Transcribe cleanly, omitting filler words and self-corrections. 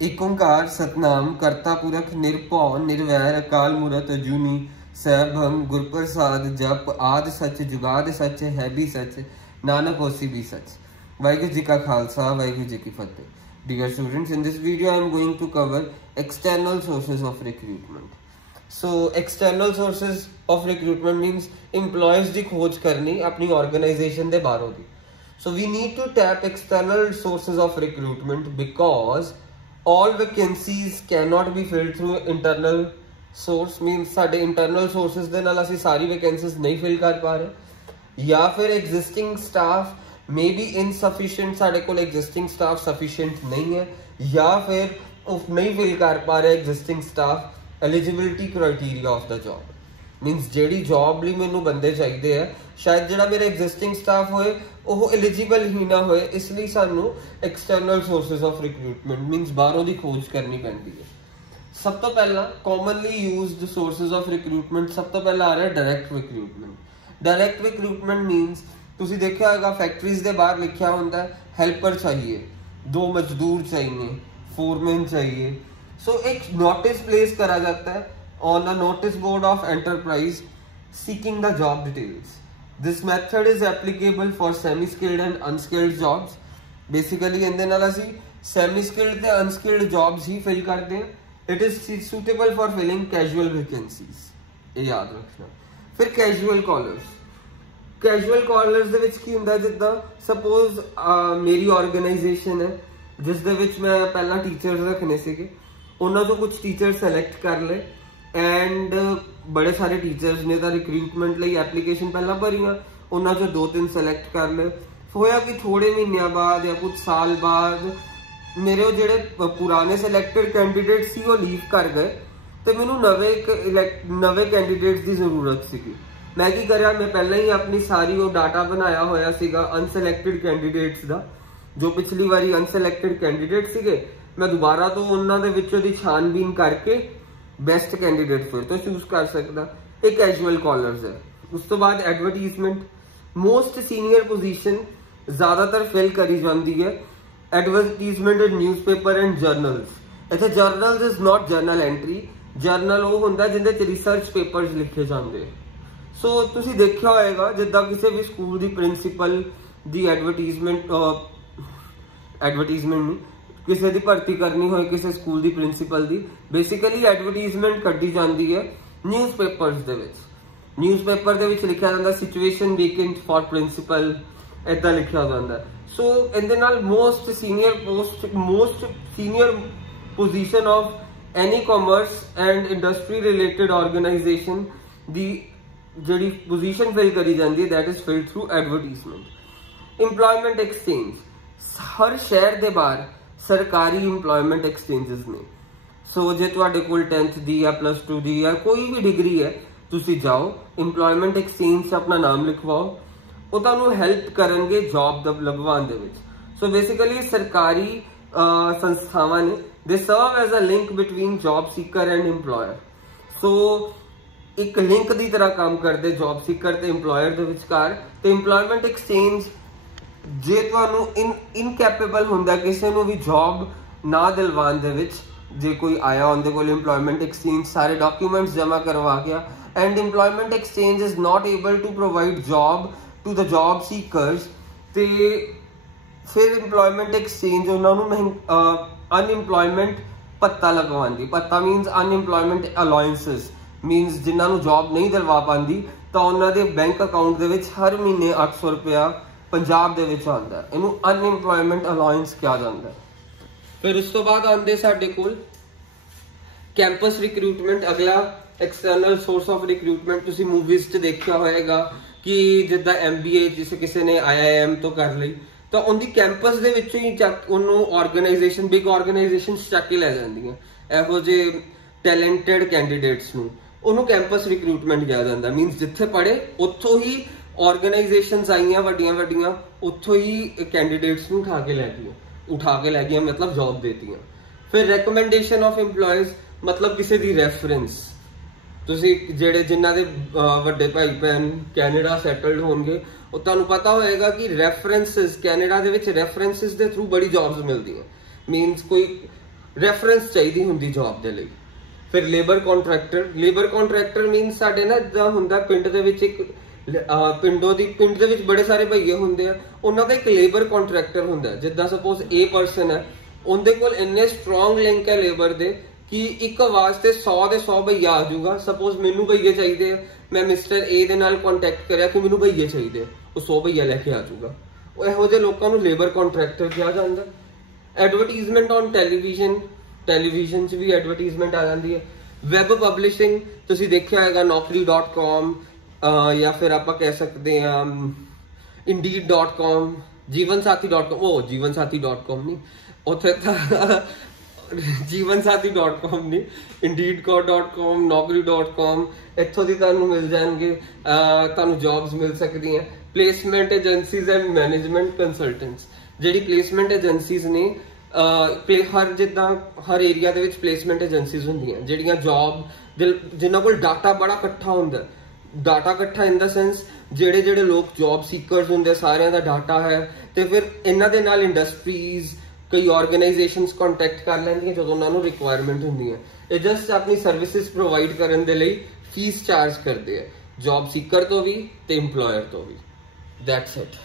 एक ओंकार सतनाम करता पुरख निरभौ निर्वैर अकाल मूरत अजूनी सहभंग गुरप्रसाद जप आद सच जुगाद सच है भी सच नानक होसी भी सच। वाहिगुरू जी का खालसा वाहिगुरू जी की फतेह। Dear students, in this video I am going to cover external sources of recruitment. So external sources of recruitment means employees दी खोज करनी अपनी organization they बाहरों the. So we need to tap external sources of recruitment because all vacancies cannot be filled through internal source, means साडे internal sources दे नाल असी सारी vacancies नहीं fill कर पा रहे, या फिर existing staff may be insufficient, साडे कोल एग्जिस्टिंग स्टाफ सफिशिएंट नहीं है, या फिर नहीं फिल कर पा रहे existing staff eligibility criteria of the job. मीनस JD job ਲਈ ਮੈਨੂੰ ਬੰਦੇ ਚਾਹੀਦੇ ਹੈ ਸ਼ਾਇਦ ਜਿਹੜਾ ਮੇਰਾ ਐਗਜ਼ਿਸਟਿੰਗ ਸਟਾਫ ਹੋਏ ਉਹ ਐਲੀਜੀਬਲ ਹੀ ਨਾ ਹੋਏ, ਇਸ ਲਈ ਸਾਨੂੰ external sources of recruitment means ਬਾਹਰੋਂ ਦੀ ਖੋਜ ਕਰਨੀ ਪੈਂਦੀ ਹੈ। ਸਭ ਤੋਂ ਪਹਿਲਾਂ commonly used sources of recruitment ਸਭ ਤੋਂ ਪਹਿਲਾਂ ਆ ਰਿਹਾ ਡਾਇਰੈਕਟ ਰਿਕਰੂਟਮੈਂਟ। डायरेक्ट रिक्रूटमेंट मीनस तुसी देखा होगा फैक्ट्रीज के बाहर लिखा होता है हेल्पर चाहिए, 2 मजदूर चाहिए, फोरमैन चाहिए। सो एक नोटिस प्लेस करा जाता है on a notice board of enterprise seeking the job details. This method is applicable for semi skilled and unskilled jobs. Basically इहदे नाल असीं सेमी स्किल्ड ते अनस्किल्ड जॉब्स ही फिल करते हैं। It is suitable for filling casual vacancies, ये याद रखना। फिर कैजुअल कॉलर्स। कैजुअल कॉलर्स ਦੇ ਵਿੱਚ ਕੀ ਹੁੰਦਾ, ਜਿੱਦਾਂ ਸਪੋਜ਼ ਮੇਰੀ ਆਰਗੇਨਾਈਜੇਸ਼ਨ ਹੈ ਜਿਸ ਦੇ ਵਿੱਚ ਮੈਂ ਪਹਿਲਾਂ ਟੀਚਰਸ ਰੱਖਣੇ ਸੀਗੇ, ਉਹਨਾਂ ਤੋਂ ਕੁਝ ਟੀਚਰ ਸਿਲੈਕਟ ਕਰ ਲਏ ਐਂਡ ਬੜੇ ਸਾਰੇ ਟੀਚਰਸ ਨੇ ਤਾਂ ਰਿਕਰੂਟਮੈਂਟ ਲਈ ਐਪਲੀਕੇਸ਼ਨ ਪਹਿਲਾਂ ਭਰੀਆਂ, ਉਹਨਾਂ ਚੋਂ 2-3 ਸਿਲੈਕਟ ਕਰ ਲਏ। ਹੋਇਆ ਕਿ ਥੋੜੇ ਮਹੀਨਿਆਂ ਬਾਅਦ ਜਾਂ ਕੁਝ ਸਾਲ ਬਾਅਦ ਮੇਰੇ ਉਹ ਜਿਹੜੇ ਪੁਰਾਣੇ ਸਿਲੈਕਟਡ ਕੈਂਡੀਡੇਟ ਸੀ ਉਹ ਲੀਵ ਕਰ ਗਏ ਤੇ ਮੈਨੂੰ ਨਵੇਂ ਕੈਂਡੀਡੇਟਸ ਦੀ ਜ਼ਰੂਰਤ ਸੀਗੀ। मैं की करा, मैं पहले ही अपनी सारी वो डाटा बनाया होया सीगा अनसिलेक्टेड कैंडीडेट्स दा, जो पिछली बारी अनसिलेक्टेड कैंडीडेट सीगे मैं दोबारा तो उन्हां दे विचों दी छानबीन करके बेस्ट कैंडीडेट फिर तो चूज कर सकदा। ये कैजुअल कॉलर्स है। उस तो बाद एडवरटाइजमेंट, मोस्ट सीनियर पोजीशन ज्यादातर फिल करी जाती है advertisement in newspaper and journals. इत्थे journals is not journal entry, journal वो हुंदा जिंदे च रिसर्च पेपर्स लिखे जाते। सो तुसी देखा होएगा जिद्दां किसी भी स्कूल की प्रिंसीपल की एडवरटाइजमेंट नहीं, किसी की भर्ती करनी हो किसी स्कूल की प्रिंसीपल की, बेसिकली एडवरटाइजमेंट कड्डी जाती है न्यूज़पेपर्स दे विच। न्यूज़पेपर दे विच लिखा जाता सिचुएशन वेकेंट फॉर प्रिंसीपल, इदां लिखा जाता। सो इहदे नाल most senior position of any commerce and industry related organisation दी ਜਿਹੜੀ पोजीशन फिल करी जाती है that is filled through advertisement. Employment exchange, हर शहर के बाहर सरकारी इंप्लॉयमेंट एक्सचेंजेस ने। सो जे तुहाडे कोल 10th दी या +2 दी या कोई भी डिग्री है, तुसी जाओ इंप्लॉयमेंट एक्सचेंज से अपना नाम लिखवाओ, वो तुहानू हेल्प करनगे जॉब लभवाउण दे विच। सो बेसिकली सरकारी संस्थावां ने दे serve as a link between job seeker and employer. So एक लिंक की तरह काम करते जॉब सीकर ते इंप्लॉयर दे विचकार। ते इंप्लॉयमेंट एक्सचेंज जे तुहानू इनकैपेबल हुंदा किसी नू भी जॉब ना दिलवान दे विच, जे कोई आया उनके कोल इंप्लॉयमेंट एक्सचेंज सारे डॉक्यूमेंट्स जमा करवा गया and employment exchange is not able to provide job to the job seekers, ते फिर इंप्लॉयमेंट एक्सचेंज उन्होंने अनएम्प्लॉयमेंट भत्ता लगवांदी। भत्ता मीनस अनएम्प्लॉयमेंट अलाउंसेस, मीनस जिन्होंने जॉब नहीं दिलवा पाती तो उन्होंने बैंक अकाउंट के हर महीने 800 रुपया पंजाब के आता है, इनू अनएम्प्लॉयमेंट अलाउंस कहा जाता है। फिर उस तो बाद आते साडे कोल कैंपस रिक्रूटमेंट, अगला एक्सटर्नल सोर्स ऑफ रिक्रूटमेंट। तुसी मूवीज च देखा होएगा कि जिद्दां MBA जिसे किसी ने IIM तो कर ली तो उनकी कैंपस दे विचों ही चक उन्होंने ऑर्गेनाइजेशन बिग ऑर्गेनाइजेशन चक के लै जांदियां इहो जे टैलेंटेड कैंडीडेट्स नूं, ਉਹਨੂੰ ਕੈਂਪਸ ਰਿਕਰੂਟਮੈਂਟ ਕਿਹਾ ਜਾਂਦਾ। ਮੀਨਸ ਜਿੱਥੇ ਪੜ੍ਹੇ ਉੱਥੋਂ ਹੀ ਆਰਗੇਨਾਈਜੇਸ਼ਨਸ ਆਈਆਂ ਵੱਡੀਆਂ ਉੱਥੋਂ ਹੀ ਕੈਂਡੀਡੇਟਸ ਨੂੰ ਉਠਾ ਕੇ ਲੈ ਗਈਆਂ ਮਤਲਬ ਜੌਬ ਦੇਤੀਆਂ। ਫਿਰ ਰეკਮੈਂਡੇਸ਼ਨ ਆਫ EMPLOYEES, मतलब ਕਿਸੇ ਦੀ ਰੈਫਰੈਂਸ। ਤੁਸੀਂ ਜਿਹੜੇ ਜਿਨ੍ਹਾਂ ਦੇ ਵੱਡੇ ਭਾਈ ਭੈਣ ਕੈਨੇਡਾ ਸੈਟਲਡ ਹੋਣਗੇ ਉਹ ਤੁਹਾਨੂੰ ਪਤਾ ਹੋਏਗਾ ਕਿ ਰੈਫਰੈਂਸਿਸ ਕੈਨੇਡਾ ਦੇ ਵਿੱਚ ਰੈਫਰੈਂਸਿਸ ਦੇ ਥਰੂ ਬੜੀ ਜੌਬਸ ਮਿਲਦੀਆਂ। ਮੀਨਸ ਕੋਈ ਰੈਫਰੈਂਸ ਚਾਹੀਦੀ ਹੁੰਦੀ ਜੌਬ ਦੇ ਲਈ। ਫਿਰ ਲੇਬਰ ਕੰਟਰੈਕਟਰ ਮੀਨਸ ਸਾਡੇ ਨਾ ਜਿੱਦਾਂ ਹੁੰਦਾ ਪਿੰਡ ਦੇ ਵਿੱਚ ਇੱਕ ਪਿੰਡ ਦੇ ਵਿੱਚ ਬੜੇ ਸਾਰੇ ਭਈਏ ਹੁੰਦੇ ਆ, ਉਹਨਾਂ ਦਾ ਇੱਕ ਲੇਬਰ ਕੰਟਰੈਕਟਰ ਹੁੰਦਾ। ਜਿੱਦਾਂ ਸਪੋਜ਼ A ਪਰਸਨ ਹੈ, ਉਹਦੇ ਕੋਲ ਇੰਨੇ ਸਟਰੋਂਗ ਲਿੰਕ ਹੈ ਲੇਬਰ ਦੇ ਕਿ ਇੱਕ ਆਵਾਜ਼ ਤੇ 100 ਦੇ 100 ਭਈਆ ਆ ਜਾਊਗਾ। ਸਪੋਜ਼ ਮੈਨੂੰ ਭਈਏ ਚਾਹੀਦੇ ਆ, ਮੈਂ ਮਿਸਟਰ A ਦੇ ਨਾਲ ਕੰਟੈਕਟ ਕਰਿਆ ਕਿ ਮੈਨੂੰ ਭਈਏ ਚਾਹੀਦੇ, ਉਹ 100 ਭਈਆ ਲੈ ਕੇ ਆ ਜਾਊਗਾ। ਉਹ ਇਹੋ ਜਿਹੇ ਲੋਕਾਂ ਨੂੰ ਲੇਬਰ ਕੰਟਰੈਕਟਰ ਕਿਹਾ ਜਾਂਦਾ। ਐਡਵਰਟੀਜ਼ਮੈਂਟ ਔਨ ਟੈਲੀਵਿਜ਼ਨ 'ਚ ਵੀ ਐਡਵਰਟੀਜ਼ਮੈਂਟ ਆ ਜਾਂਦੀ ਹੈ। ਵੈਬ ਪਬਲਿਸ਼ਿੰਗ ਤੁਸੀਂ ਦੇਖਿਆ ਹੋਏਗਾ naukri.com ਜਾਂ ਫਿਰ ਆਪਾਂ ਕਹਿ ਸਕਦੇ ਹਾਂ indeed.com, jeevansathi.com। ਉਹ jeevansathi.com ਨਹੀਂ, ਉੱਥੇ ਤਾਂ jeevansathi.com ਨਹੀਂ, indeed.com, naukri.com, ਇੱਥੋਂ ਦੀ ਤੁਹਾਨੂੰ ਮਿਲ ਜਾਣਗੇ, ਤੁਹਾਨੂੰ ਜੌਬਸ ਮਿਲ ਸਕਦੀਆਂ। Placement agencies and management consultants, ਜਿਹੜੀ ਪਲੇਸਮੈਂਟ ਏਜੰਸੀਜ਼ ਨੇ ਜਿੱਦਾਂ ਹਰ ਏਰੀਆ ਦੇ ਵਿੱਚ ਪਲੇਸਮੈਂਟ ਏਜੰਸੀਜ਼ ਹੁੰਦੀਆਂ ਜਿਹੜੀਆਂ ਜੌਬ ਜਿਨ੍ਹਾਂ ਕੋਲ ਡਾਟਾ ਬੜਾ ਇਕੱਠਾ ਹੁੰਦਾ। ਡਾਟਾ ਇਕੱਠਾ ਇਨ ਦਾ ਸੈਂਸ ਜਿਹੜੇ ਲੋਕ ਜੌਬ ਸੀਕਰਸ ਹੁੰਦੇ ਸਾਰਿਆਂ ਦਾ ਡਾਟਾ ਹੈ, ਤੇ ਫਿਰ ਇਹਨਾਂ ਦੇ ਨਾਲ ਇੰਡਸਟਰੀਜ਼ ਕਈ ਆਰਗੇਨਾਈਜੇਸ਼ਨਸ ਕੰਟੈਕਟ ਕਰ ਲੈਂਦੀਆਂ ਜਦੋਂ ਉਹਨਾਂ ਨੂੰ ਰਿਕੁਆਇਰਮੈਂਟ ਹੁੰਦੀ ਹੈ। ਇਹ ਜਸਟ ਆਪਣੀ ਸਰਵਿਸਿਜ਼ ਪ੍ਰੋਵਾਈਡ ਕਰਨ ਦੇ ਲਈ ਫੀਸ ਚਾਰਜ ਕਰਦੇ ਆ, ਜੌਬ ਸੀਕਰ ਤੋਂ ਵੀ ਤੇ EMPLOYER ਤੋਂ ਵੀ। That's it.